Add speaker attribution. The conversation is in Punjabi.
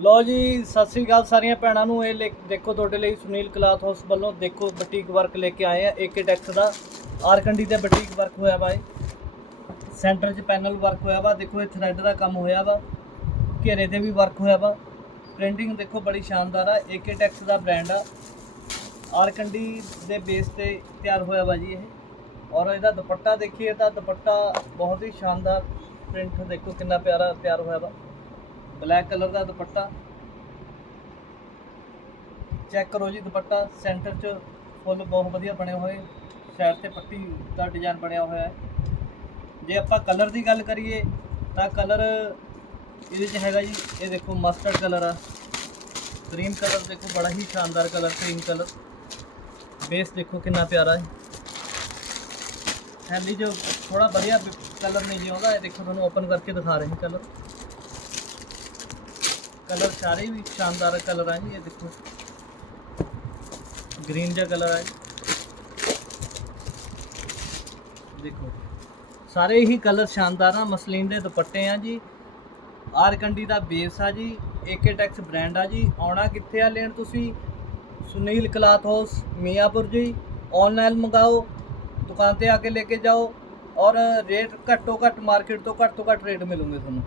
Speaker 1: ਲੋ ਜੀ, ਸਤਿ ਸ੍ਰੀ ਅਕਾਲ ਸਾਰੀਆਂ ਭੈਣਾਂ ਨੂੰ। ਇਹ ਲੈ- ਦੇਖੋ ਤੁਹਾਡੇ ਲਈ ਸੁਨੀਲ ਕਲਾਥ ਹਾਊਸ ਵੱਲੋਂ ਦੇਖੋ ਬਟੀਕ ਵਰਕ ਲੈ ਕੇ ਆਏ ਆ। ਏਕੇ ਟੈਕਸ ਦਾ ਆਰਕੰਡੀ ਤੇ ਬਟੀਕ ਵਰਕ ਹੋਇਆ ਵਾ ਇਹ। ਸੈਂਟਰ 'ਚ ਪੈਨਲ ਵਰਕ ਹੋਇਆ ਵਾ। ਦੇਖੋ, ਇਹ ਥਰੈਡ ਦਾ ਕੰਮ ਹੋਇਆ ਵਾ। ਘੇਰੇ ਤੇ ਵੀ ਵਰਕ ਹੋਇਆ ਵਾ। ਪ੍ਰਿੰਟਿੰਗ ਦੇਖੋ ਬੜੀ ਸ਼ਾਨਦਾਰ ਆ। ਏਕੇ ਟੈਕਸ ਦਾ ਬ੍ਰਾਂਡ ਆ। ਆਰਕੰਡੀ ਦੇ ਬੇਸ ਤੇ ਤਿਆਰ ਹੋਇਆ ਵਾ ਜੀ ਇਹ। ਔਰ ਇਹਦਾ ਦੁਪੱਟਾ ਦੇਖੀਏ ਤਾਂ ਦੁਪੱਟਾ ਬਹੁਤ ਹੀ ਸ਼ਾਨਦਾਰ। ਪ੍ਰਿੰਟ ਦੇਖੋ ਕਿੰਨਾ ਪਿਆਰਾ ਤਿਆਰ ਹੋਇਆ ਵਾ। ਬਲੈਕ ਕਲਰ ਦਾ ਦੁਪੱਟਾ। ਚੈੱਕ ਕਰੋ ਜੀ ਦੁਪੱਟਾ, ਸੈਂਟਰ 'ਚ ਫੁੱਲ ਬਹੁਤ ਵਧੀਆ ਬਣੇ ਹੋਏ ਸਾਈਡ ਤੇ ਪੱਟੀ ਦਾ ਡਿਜ਼ਾਈਨ ਬਣਿਆ ਹੋਇਆ ਹੈ। ਜੇ ਆਪਾਂ ਕਲਰ ਦੀ ਗੱਲ ਕਰੀਏ, ਤਾਂ ਕਲਰ ਇਹਦੇ 'ਚ ਹੈਗਾ ਜੀ, ਇਹ ਦੇਖੋ ਮਸਟਰਡ ਕਲਰ ਆ। ਕਰੀਮ ਕਲਰ ਦੇਖੋ, ਬੜਾ ਹੀ ਸ਼ਾਨਦਾਰ ਕਲਰ ਕਰੀਮ ਕਲਰ। ਬੇਸ ਦੇਖੋ ਕਿੰਨਾ ਪਿਆਰਾ ਹੈ। ਥੈਲੀ ਜੋ ਥੋੜਾ ਵਧੀਆ ਕਲਰ ਨਹੀਂ ਜੀ ਆਉਂਦਾ, ਇਹ ਦੇਖੋ ਤੁਹਾਨੂੰ ਓਪਨ ਕਰਕੇ ਦਿਖਾ ਰਹੇ ਹਾਂ ਕਲਰ। ਕਲਰ ਸਾਰੇ ਵੀ ਸ਼ਾਨਦਾਰ ਕਲਰ ਆ ਜੀ, ਇਹ ਦੇਖੋ। ਗ੍ਰੀਨ ਜਿਹਾ ਕਲਰ ਹੈ ਦੇਖੋ, ਸਾਰੇ ਹੀ ਕਲਰ ਸ਼ਾਨਦਾਰ ਆ, ਮਸਲੀਨ ਦੇ ਦੁਪੱਟੇ ਆ ਜੀ। ਆਰਕੰਡੀ ਦਾ ਬੇਸ ਆ ਜੀ ਏਕੇ ਟੈਕਸ ਬ੍ਰਾਂਡ ਆ ਜੀ। ਆਉਣਾ ਕਿੱਥੇ ਆ ਲੈਣ ਤੁਸੀਂ? ਸੁਨੀਲ ਕਲਾਥ ਹਾਊਸ, ਮੀਆਂਪੁਰ ਜੀ। ਆਨਲਾਈਨ ਮੰਗਾਓ, ਦੁਕਾਨ ਤੇ ਆ ਕੇ ਲੈ ਕੇ ਜਾਓ। ਔਰ ਰੇਟ ਘੱਟੋ ਘੱਟ ਮਾਰਕੀਟ ਤੋਂ ਘੱਟ ਤੋਂ ਘੱਟ ਰੇਟ ਮਿਲੂਗੇ ਤੁਹਾਨੂੰ।